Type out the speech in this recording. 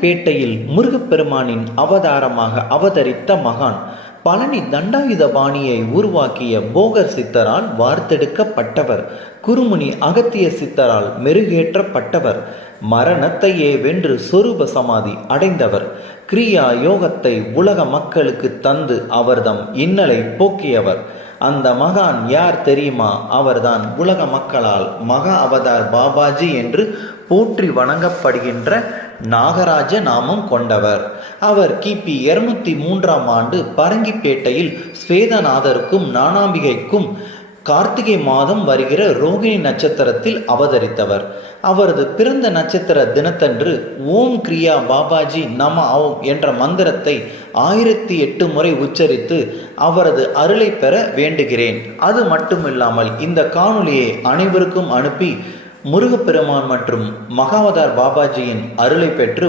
பேட்டையில் முருகப்பெருமானின் அவதாரமாக அவதரித்த மகான். பழனி தண்டாயுதபாணியை உருவாக்கிய போகர் சித்தரால் வார்த்தெடுக்கப்பட்டவர். குருமுனி அகத்திய சித்தரால் மெருகேற்றப்பட்டவர். மரணத்தையே வென்று சொரூப சமாதி அடைந்தவர். கிரியா யோகத்தை உலக மக்களுக்கு தந்து அவர்தம் இன்னலை போக்கியவர். அந்த மகான் யார் தெரியுமா? அவர்தான் உலக மக்களால் மகா அவதார் பாபாஜி என்று போற்றி வணங்கப்படுகின்ற நாகராஜ நாமம் கொண்டவர். அவர் கிபி 203ஆம் ஆண்டு பரங்கிப்பேட்டையில் ஸ்வேதநாதருக்கும் ஞானாம்பிகைக்கும் கார்த்திகை மாதம் வருகிற ரோகிணி நட்சத்திரத்தில் அவதரித்தவர். அவரது பிறந்த நட்சத்திர தினத்தன்று ஓம் கிரியா பாபாஜி நம ஓம் என்ற மந்திரத்தை 1008 முறை உச்சரித்து அவரது அருளை பெற வேண்டுகிறேன். அது மட்டுமில்லாமல் இந்த காணொலியை அனைவருக்கும் அனுப்பி முருகப்பெருமான் மற்றும் மகாவதார் பாபாஜியின் அருளை பெற்று